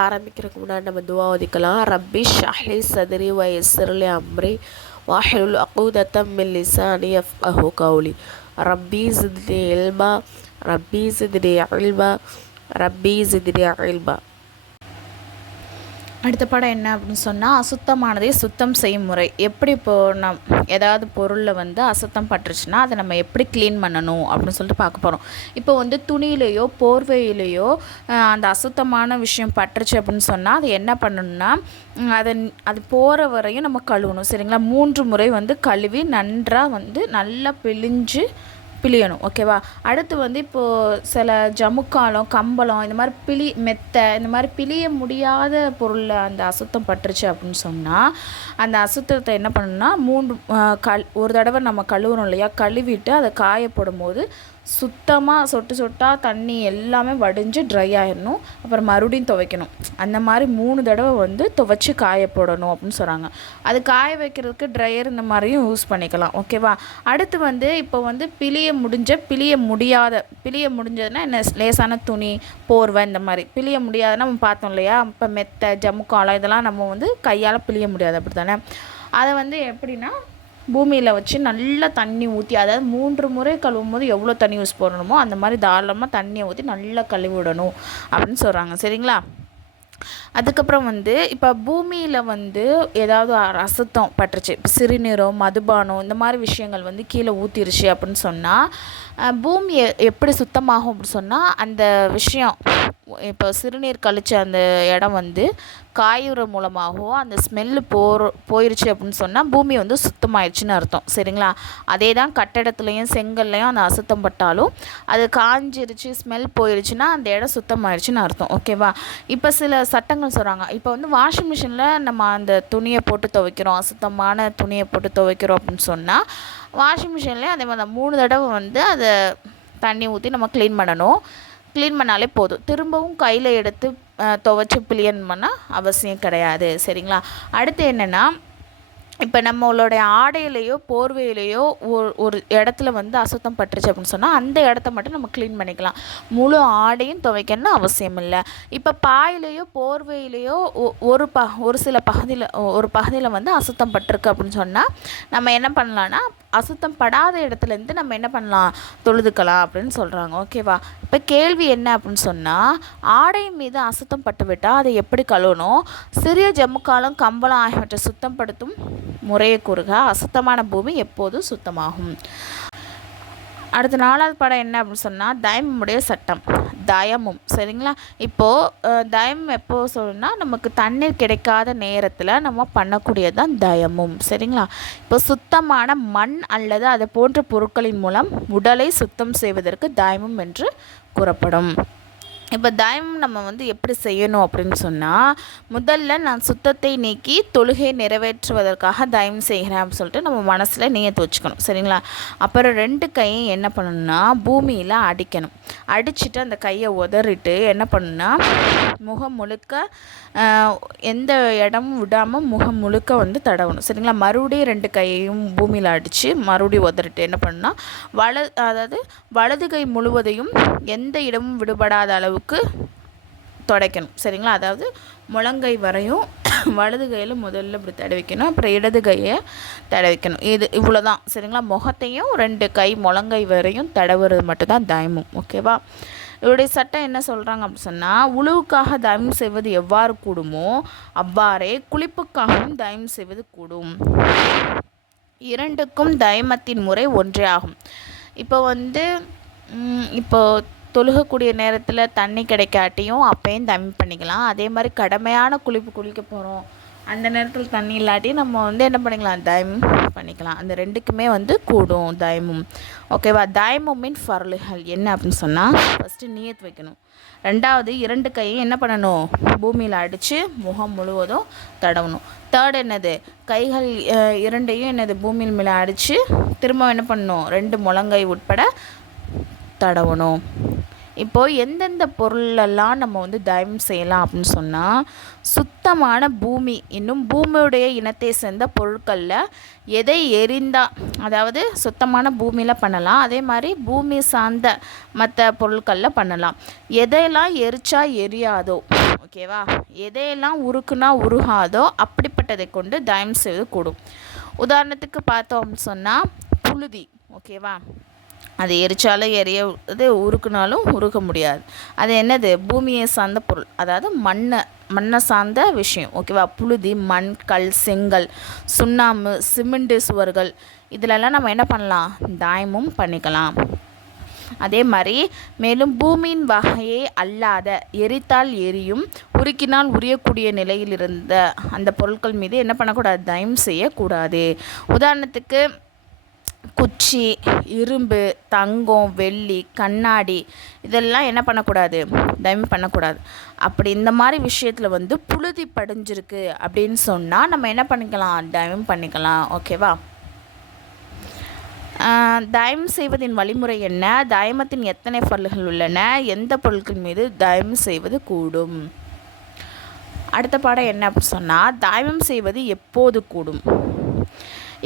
ஆரம்பிக்கிறதுக்கு முன்னாடி நம்ம துவா ஓதிக்கலாம். ரப்பி ஷ்ரஹ்லி சத்ரி வயஸ்ஸிர்லி அம்ரி வஹ்லுல் உக்தத்தம் மின் லிசானி யஃப்கஹு கௌலி. ரப்பி ஸித்னி இல்மா ரப்பி ஸித்னி இல்மா ரப்பி ஸித்னி இல்மா. அடுத்த படம் என்ன அப்படின்னு சொன்னால், அசுத்தமானதை சுத்தம் செய்யும் முறை. எப்படி இப்போது ஏதாவது பொருளில் அசுத்தம் பட்டுருச்சுன்னா அதை நம்ம எப்படி க்ளீன் பண்ணணும் அப்படின்னு சொல்லிட்டு பார்க்க போகிறோம். இப்போ துணியிலையோ போர்வையிலையோ அந்த அசுத்தமான விஷயம் பட்டுருச்சு அப்படின்னு சொன்னால் அது என்ன பண்ணணும்னா, அது போகிற வரையும் நம்ம கழுவணும். சரிங்களா? 3 முறை கழுவி நன்றாக நல்லா பிழியணும். ஓகேவா? அடுத்து இப்போது சில ஜமுக்காலம் கம்பளம் இந்த மாதிரி மெத்தை இந்த மாதிரி பிழிய முடியாத பொருளில் அந்த அசுத்தம் பட்டுருச்சு அப்படின்னு சொன்னால் அந்த அசுத்தத்தை என்ன பண்ணணும்னா ஒரு தடவை நம்ம கழுவுறோம் இல்லையா, கழுவிட்டு அதை காயப்படும் போது சுத்தமாக சொட்டாக தண்ணி எல்லாமே வடிஞ்சு ட்ரை ஆகிடணும். அப்புறம் மறுபடியும் துவைக்கணும். அந்த மாதிரி 3 தடவை துவைச்சி காய போடணும் அப்படின்னு சொல்கிறாங்க. அது காய வைக்கிறதுக்கு ட்ரையர் இந்த மாதிரியும் யூஸ் பண்ணிக்கலாம். ஓகேவா? அடுத்து இப்போ பிழிய முடிஞ்சதுன்னா என்ன, லேசான துணி போர்வை இந்த மாதிரி பிழிய முடியாதுன்னா நம்ம பார்த்தோம் இல்லையா, இப்போ மெத்தை ஜமுக்காலம் இதெல்லாம் நம்ம கையால் பிழிய முடியாது. அப்படி தானே? அதை எப்படின்னா பூமியில் வச்சு நல்லா தண்ணி ஊற்றி, அதாவது 3 முறை கழுவும் போது எவ்வளோ தண்ணி யூஸ் பண்ணணுமோ அந்த மாதிரி தாராளமாக தண்ணியை ஊற்றி நல்லா கழுவி விடணும் அப்படின்னு சொல்கிறாங்க. சரிங்களா? அதுக்கப்புறம் இப்போ பூமியில் ஏதாவது அசுத்தம் பட்டுருச்சு, இப்போ சிறுநீரோ மதுபானம் இந்த மாதிரி விஷயங்கள் கீழே ஊற்றிருச்சு அப்படின்னு சொன்னால் பூமி எப்படி சுத்தமாகும் அப்படின்னு சொன்னால், அந்த விஷயம் இப்போ சிறுநீர் கழிச்ச அந்த இடம் காயுற மூலமாகவோ அந்த ஸ்மெல்லு போயிடுச்சு அப்படின்னு சொன்னால் பூமி சுத்தமாயிடுச்சுன்னு அர்த்தம். சரிங்களா? அதே தான் கட்டடத்துலேயும் செங்கல்லையும் அந்த அசுத்தம் பட்டாலும் அது காஞ்சிருச்சு ஸ்மெல் போயிடுச்சுன்னா அந்த இடம் சுத்தமாயிடுச்சுன்னு அர்த்தம். ஓகேவா? இப்போ சில சட்டங்கள் சொல்கிறாங்க. இப்போ வாஷிங் மிஷினில் நம்ம அந்த துணியை போட்டு துவைக்கிறோம், அசுத்தமான துணியை போட்டு துவைக்கிறோம் அப்படின்னு சொன்னால் வாஷிங் மிஷின்லேயே அதே மாதிரி 3 தடவை அதை தண்ணி ஊற்றி நம்ம க்ளீன் பண்ணணும். க்ளீன் பண்ணாலே போதும். திரும்பவும் கையில் எடுத்து துவைச்சி க்ளீன் பண்ணால் அவசியம் கிடையாது. சரிங்களா? அடுத்து என்னென்னா, இப்போ நம்மளுடைய ஆடையிலையோ போர்வையிலையோ ஒரு இடத்துல அசுத்தம் பட்டுருச்சு அப்படின்னு சொன்னால் அந்த இடத்த மட்டும் நம்ம க்ளீன் பண்ணிக்கலாம். முழு ஆடையும் துவைக்கணும்னு அவசியம் இல்லை. இப்போ பாயிலையோ போர்வையிலையோ ஒரு சில பகுதியில் அசுத்தம் பட்டிருக்கு அப்படின்னு சொன்னால் நம்ம என்ன பண்ணலான்னா, அசுத்தம் படாத இடத்துலேருந்து நம்ம என்ன பண்ணலாம், தொழுதுக்கலாம் அப்படின்னு சொல்கிறாங்க. ஓகேவா? இப்போ கேள்வி என்ன அப்படின்னு சொன்னால், ஆடை மீது அசுத்தம் பட்டுவிட்டால் அதை எப்படி கழுவணும், சிறிய ஜம்முக்காலம் கம்பளம் ஆகியவற்றை சுத்தப்படுத்தும் முறையை கூறுக, அசுத்தமான பூமி எப்போது சுத்தமாகும். அடுத்த 4வது படம் என்ன அப்படின்னு சொன்னால், தயமுடைய சட்டம், தயமும். சரிங்களா? இப்போது தயமம் எப்போ சொல்லணும்னா, நமக்கு தண்ணீர் கிடைக்காத நேரத்தில் நம்ம பண்ணக்கூடியது தான் தயமும். சரிங்களா? இப்போ சுத்தமான மண் அல்லது அது போன்ற பொருட்களின் மூலம் உடலை சுத்தம் செய்வதற்கு தயமும் என்று கூறப்படும். இப்போ தயமம் நம்ம எப்படி செய்யணும் அப்படின்னு சொன்னால், முதல்ல நான் சுத்தத்தை நீக்கி தொழுகையை நிறைவேற்றுவதற்காக தயம் செய்கிறேன் அப்படின்னு சொல்லிட்டு நம்ம மனசில் நியத்து வச்சுக்கணும். சரிங்களா? அப்புறம் 2 கையும் என்ன பண்ணணும்னா பூமியில் அடிக்கணும். அடிச்சுட்டு அந்த கையை உதறிட்டு என்ன பண்ணணும்னா முகம் முழுக்க எந்த இடமும் விடாமல் முகம் முழுக்க தடவணும். சரிங்களா? மறுபடியும் 2 கையையும் பூமியில் அடித்து மறுபடியும் உதறிட்டு என்ன பண்ணணும்னா அதாவது வலது கை முழுவதையும் எந்த இடமும் விடுபடாத அளவுக்கு துடைக்கணும். சரிங்களா? அதாவது முழங்கை வரையும் வலது கையில் முதல்ல இப்படி தடவிக்கணும், அப்புறம் இடது கையை தடவிக்கணும். இவ்வளோதான். சரிங்களா? முகத்தையும் 2 கை முழங்கை வரையும் தடவுறது மட்டும்தான் தயமும். ஓகேவா? இவருடைய சட்டம் என்ன சொல்கிறாங்க அப்படின்னு சொன்னால், உழுவுக்காக தயம் செய்வது எவ்வாறு கூடுமோ அவ்வாறே குளிப்புக்காகவும் தயம் செய்வது கூடும். 2க்கும் தயமத்தின் முறை ஒன்றே ஆகும். இப்போ இப்போ தொழுகக்கூடிய நேரத்தில் தண்ணி கிடைக்காட்டியும் அப்பையும் தயம் பண்ணிக்கலாம். அதே மாதிரி கடமையான குளிக்க போகிறோம் அந்த நேரத்தில் தண்ணி இல்லாட்டியும் நம்ம என்ன பண்ணிக்கலாம், தயம் பண்ணிக்கலாம். அந்த 2க்குமே கூடும் தயமும். ஓகேவா? தயமுமின் ஃபர்லுகள் என்ன அப்படின்னு சொன்னால், ஃபஸ்ட்டு நியத் வைக்கணும். 2வது 2 கையும் என்ன பண்ணணும், பூமியில் அடித்து முகம் முழுவதும் தடவணும். 3rd என்னது, கைகள் 2ஐயும் என்னது பூமியில் மேலே அடித்து திரும்ப என்ன பண்ணணும், 2 முழங்கை உட்பட தடவணும். இப்போது எந்தெந்த பொருளெல்லாம் நம்ம தயம் செய்யலாம் அப்படின்னு சொன்னால், சுத்தமான பூமி இன்னும் பூமியுடைய இனத்தை சேர்ந்த பொருட்களில் எதை எரிந்தால், அதாவது சுத்தமான பூமியில் பண்ணலாம், அதே மாதிரி பூமி சார்ந்த மற்ற பொருட்களில் பண்ணலாம். எதையெல்லாம் எரிச்சா எரியாதோ, ஓகேவா? எதையெல்லாம் உருக்குனா உருகாதோ அப்படிப்பட்டதை கொண்டு தயம் செய்வது கூடும். உதாரணத்துக்கு பார்த்தோம் அப்படின்னு சொன்னால் புழுதி, ஓகேவா? அது எரிச்சாலும் எரிய உருக்குனாலும் உருக முடியாது. அது என்னது? பூமியை சார்ந்த பொருள், அதாவது மண்ணை சார்ந்த விஷயம், ஓகேவா? புழுதி, மண், கல், செங்கல், சுண்ணாம்பு, சிமெண்ட் சுவர்கள், இதிலெல்லாம் நம்ம என்ன பண்ணலாம்? தாயமும் பண்ணிக்கலாம். அதே மாதிரி மேலும் பூமியின் வகையே அல்லாத எரித்தால் எரியும், உருக்கினால் உரியக்கூடிய நிலையில் இருந்த அந்த பொருட்கள் மீது என்ன பண்ணக்கூடாது? தயம் செய்யக்கூடாது. உதாரணத்துக்கு குச்சி, இரும்பு, தங்கம், வெள்ளி, கண்ணாடி, இதெல்லாம் என்ன பண்ணக்கூடாது? தயம் பண்ணக்கூடாது. அப்படி இந்த மாதிரி விஷயத்தில் புழுதி படிஞ்சிருக்கு அப்படின்னு சொன்னால் நம்ம என்ன பண்ணிக்கலாம்? தயம் பண்ணிக்கலாம். ஓகேவா? தயம் செய்வதின் வழிமுறை என்ன? தயமத்தின் எத்தனை பொருள்கள் உள்ளன? எந்த பொருட்கள் மீது தயம் செய்வது கூடும்? அடுத்த பாடம் என்ன அப்படின்னு சொன்னால், தயம் செய்வது எப்போது கூடும்?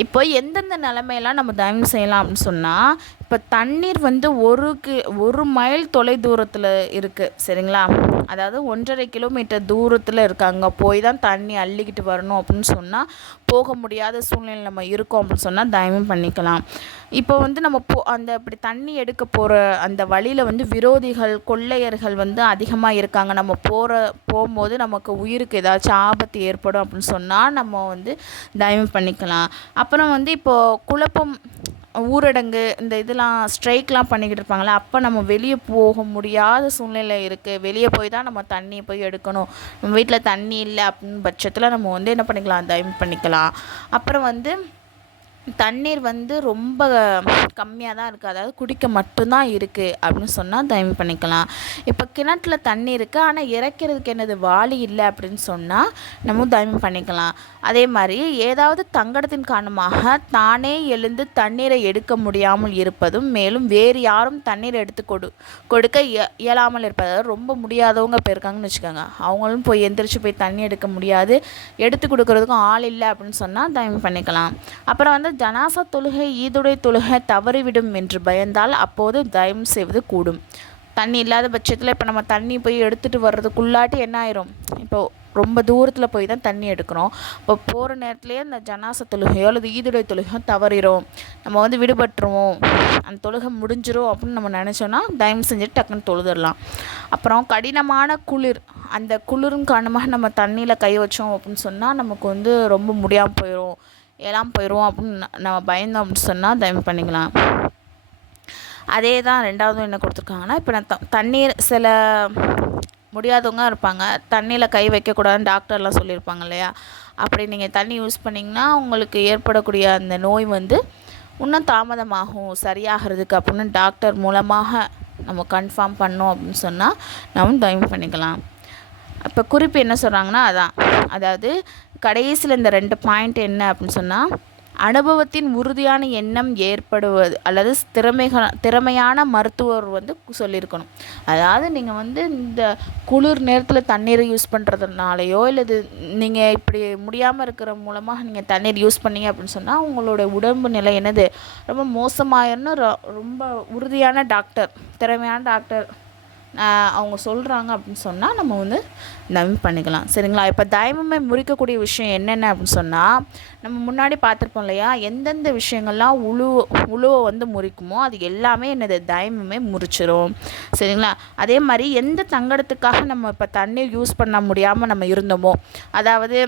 இப்போ எந்தெந்த நிலைமையெல்லாம் நம்ம தயம் செய்யலாம் அப்படின்னு சொன்னால், இப்போ தண்ணீர் 1 மைல் தொலை தூரத்தில் இருக்குது, சரிங்களா? அதாவது 1.5 கிலோமீட்டர் தூரத்தில் இருக்குது. அங்கே போய் தான் தண்ணி அள்ளிக்கிட்டு வரணும் அப்படின்னு சொன்னால், போக முடியாத சூழ்நிலை நம்ம இருக்கோம் அப்படின்னு சொன்னால் தயமும் பண்ணிக்கலாம். இப்போ நம்ம அப்படி தண்ணி எடுக்க போகிற அந்த வழியில் விரோதிகள், கொள்ளையர்கள் அதிகமாக இருக்காங்க. நம்ம போகும்போது நமக்கு உயிருக்கு ஏதாச்சும் ஆபத்து ஏற்படும் அப்படின்னு சொன்னால் நம்ம தயவு பண்ணிக்கலாம். அப்புறம் இப்போது குழப்பம், ஊரடங்கு, இந்த இதெல்லாம் ஸ்ட்ரைக்லாம் பண்ணிக்கிட்டு இருப்பாங்களே, அப்போ நம்ம வெளியே போக முடியாத சூழ்நிலை இருக்குது, வெளியே போய் தான் நம்ம தண்ணியை போய் எடுக்கணும், நம்ம வீட்டில் தண்ணி இல்லை அப்படின்னு பட்சத்தில் நம்ம என்ன பண்ணிக்கலாம்? தயவு பண்ணிக்கலாம். அப்புறம் தண்ணீர் ரொம்ப கம்மியாக தான் இருக்குது, அதாவது குடிக்க மட்டும்தான் இருக்குது அப்படின்னு சொன்னால் தயவு பண்ணிக்கலாம். இப்போ கிணற்றில் தண்ணி இருக்குது, ஆனால் இறைக்கிறதுக்கு என்னது? வாளி இல்லை அப்படின்னு சொன்னால் நம்ம தயவு பண்ணிக்கலாம். அதே மாதிரி ஏதாவது தங்கடத்தின் காரணமாக தானே எழுந்து தண்ணீரை எடுக்க முடியாமல் இருப்பதும், மேலும் வேறு யாரும் தண்ணீரை எடுத்து கொடுக்க இயலாமல் இருப்பது, அதாவது ரொம்ப முடியாதவங்க போயிருக்காங்கன்னு வச்சுக்கோங்க, அவங்களும் போய் எந்திரிச்சு போய் தண்ணி எடுக்க முடியாது, எடுத்து கொடுக்கறதுக்கும் ஆள் இல்லை அப்படின்னு சொன்னால் தயவு பண்ணிக்கலாம். அப்புறம் ஜனாசா தொழுகை, ஈதுடை தொழுகை தவறிவிடும் என்று பயந்தால் அப்போது தயம் செய்வது கூடும். தண்ணி இல்லாத பட்சத்தில் இப்போ நம்ம தண்ணி போய் எடுத்துகிட்டு வர்றதுக்குள்ளாட்டி என்ன ஆயிரும்? இப்போ ரொம்ப தூரத்தில் போய் தான் தண்ணி எடுக்கிறோம். இப்போ போகிற நேரத்துலேயே அந்த ஜனாசா தொழுகையோ அல்லது ஈதுடை தொழுகையோ தவறிடும், நம்ம விடுபட்டுருவோம், அந்த தொழுகை முடிஞ்சிரும் அப்படின்னு நம்ம நினச்சோன்னா தயம் செஞ்சுட்டு டக்குன்னு தொழுதுடலாம். அப்புறம் கடினமான குளிர், அந்த குளிரும் காரணமாக நம்ம தண்ணியில் கை வச்சோம் அப்படின்னு சொன்னால் நமக்கு ரொம்ப முடியாமல் போயிடும், போயிடும் அப்படின்னு நம்ம பயந்தோம் அப்படின்னு சொன்னால் தயவு பண்ணிக்கலாம். அதே தான் ரெண்டாவது என்ன கொடுத்துருக்காங்கன்னா, இப்போ நான் தண்ணீர், சில முடியாதவங்க இருப்பாங்க, தண்ணியில் கை வைக்கக்கூடாதுன்னு டாக்டர்லாம் சொல்லியிருப்பாங்க இல்லையா? அப்படி நீங்கள் தண்ணி யூஸ் பண்ணிங்கன்னா உங்களுக்கு ஏற்படக்கூடிய அந்த நோய் இன்னும் தாமதமாகும் சரியாகிறதுக்கு அப்படின்னு டாக்டர் மூலமாக நம்ம கன்ஃபார்ம் பண்ணோம் அப்படின்னு சொன்னால் நம்ம தயவு பண்ணிக்கலாம். இப்போ குறிப்பு என்ன சொல்கிறாங்கன்னா, அதாவது கடைசியில் இந்த 2 பாயிண்ட் என்ன அப்படின்னு சொன்னால், அனுபவத்தின் உறுதியான எண்ணம் ஏற்படுவது அல்லது திறமையான மருத்துவர் சொல்லியிருக்கணும். அதாவது நீங்கள் இந்த குளிர் நேரத்தில் தண்ணீரை யூஸ் பண்ணுறதுனாலையோ இல்லது நீங்கள் இப்படி முடியாமல் இருக்கிற மூலமாக நீங்கள் தண்ணீர் யூஸ் பண்ணீங்க அப்படின்னு சொன்னால் உங்களோட உடம்பு நிலை என்னது? ரொம்ப மோசமாயிருன்னு ரொம்ப உறுதியான டாக்டர், திறமையான டாக்டர் அவங்க சொல்கிறாங்க அப்படின்னு சொன்னால் நம்ம தயவு பண்ணிக்கலாம், சரிங்களா? இப்போ தயவுமே முறிக்கக்கூடிய விஷயம் என்னென்ன அப்படின்னு சொன்னால், நம்ம முன்னாடி பார்த்துருப்போம் இல்லையா? எந்தெந்த விஷயங்கள்லாம் உழுவை முறிக்குமோ அது எல்லாமே என்னது? தயவுமே முறிச்சிரும், சரிங்களா? அதே மாதிரி எந்த தங்கடத்துக்காக நம்ம இப்போ தண்ணீர் யூஸ் பண்ண முடியாமல் நம்ம இருந்தோமோ, அதாவது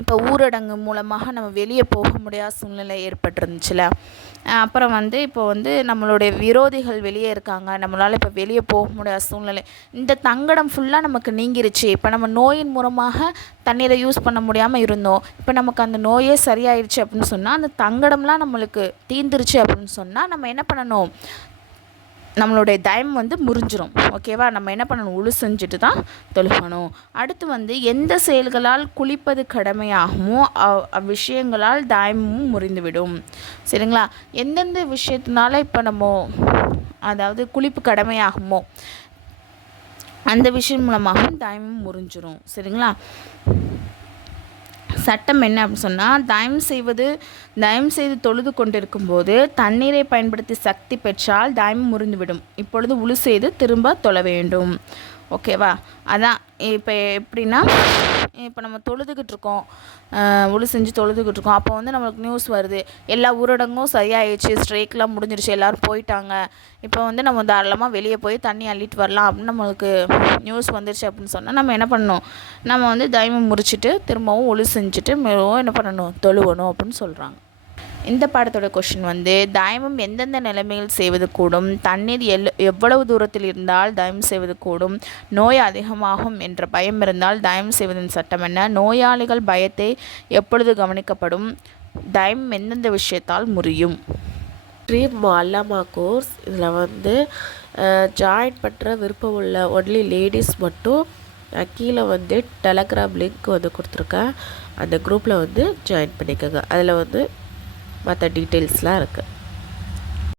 இப்போ ஊரடங்கு மூலமாக நம்ம வெளியே போக முடியாத சூழ்நிலை ஏற்பட்டுருந்துச்சுல, அப்புறம் இப்போ நம்மளுடைய விரோதிகள் வெளியே இருக்காங்க, நம்மளால் இப்போ வெளியே போக முடியாத சூழ்நிலை, இந்த தங்கடம் ஃபுல்லாக நமக்கு நீங்கிருச்சு, இப்போ நம்ம நோயின் மூலமாக தண்ணீரை யூஸ் பண்ண முடியாமல் இருந்தோம், இப்போ நமக்கு அந்த நோயே சரியாயிடுச்சு அப்படின்னு சொன்னால், அந்த தங்கடம்லாம் நம்மளுக்கு தீந்துருச்சு அப்படின்னு சொன்னால் நம்ம என்ன பண்ணணும்? நம்மளுடைய தயம் முறிஞ்சிரும், ஓகேவா? நம்ம என்ன பண்ணணும்? உழு செஞ்சுட்டு தான் தொழுகணும். அடுத்து எந்த செயல்களால் குளிப்பது கடமையாகுமோ அவ்விஷயங்களால் தயமும் முறிந்துவிடும், சரிங்களா? எந்தெந்த விஷயத்தினால இப்போ நம்ம அதாவது குளிப்பு கடமையாகுமோ அந்த விஷயம் மூலமாக தயமும் முறிஞ்சிரும், சரிங்களா? சட்டம் என்ன அப்படின்னு சொன்னால், தயம் செய்து தொழுது கொண்டிருக்கும் போது தண்ணீரை பயன்படுத்தி சக்தி பெற்றால் தயம் முறிந்துவிடும், இப்பொழுது உழு செய்து திரும்ப தொழ வேண்டும், ஓகேவா? அதான் இப்போ எப்படின்னா, இப்போ நம்ம தொழுதுகிட்டு இருக்கோம், ஒழு செஞ்சு தொழுதுகிட்டு இருக்கோம். அப்போ வந்து நம்மளுக்கு நியூஸ் வருது, எல்லா ஊரடங்கும் சரியாயிடுச்சு, ஸ்ட்ரைக்லாம் முடிஞ்சிருச்சு, எல்லோரும் போயிட்டாங்க, இப்போ வந்து நம்ம தாராளமாக வெளியே போய் தண்ணி அள்ளிட்டு வரலாம் அப்படின்னு நம்மளுக்கு நியூஸ் வந்துருச்சு அப்படின்னு சொன்னால் நம்ம என்ன பண்ணணும், நம்ம வந்து தைமம் முறிச்சிட்டு திரும்பவும் ஒழு செஞ்சுட்டு மெதுவும் என்ன பண்ணணும், தொழுவணும் அப்படின்னு சொல்கிறாங்க. இந்த பாடத்தோட கொஷின் வந்து தாயமம் எந்தெந்த நிலைமையில் செய்வது கூடும், தண்ணீர் எவ்வளவு தூரத்தில் இருந்தால் தயம் செய்வது கூடும், நோய் அதிகமாகும் என்ற பயம் இருந்தால் தயம் செய்வதன் சட்டம் என்ன, நோயாளிகள் பயத்தை எப்பொழுது கவனிக்கப்படும், தயம் எந்தெந்த விஷயத்தால் முறியும். ட்ரீம் மொல்லமா கோர்ஸ் இதில் வந்து ஜாயின் பண்ணுற விருப்பம் உள்ள ஒன்லி லேடிஸ் மட்டும் கீழே வந்து டெலகிராம் லிங்க் வந்து கொடுத்துருக்கேன், அந்த குரூப்பில் வந்து ஜாயின் பண்ணிக்கோங்க. அதில் வந்து மற்ற டீட்டெயில்ஸ்லாம் இருக்குது.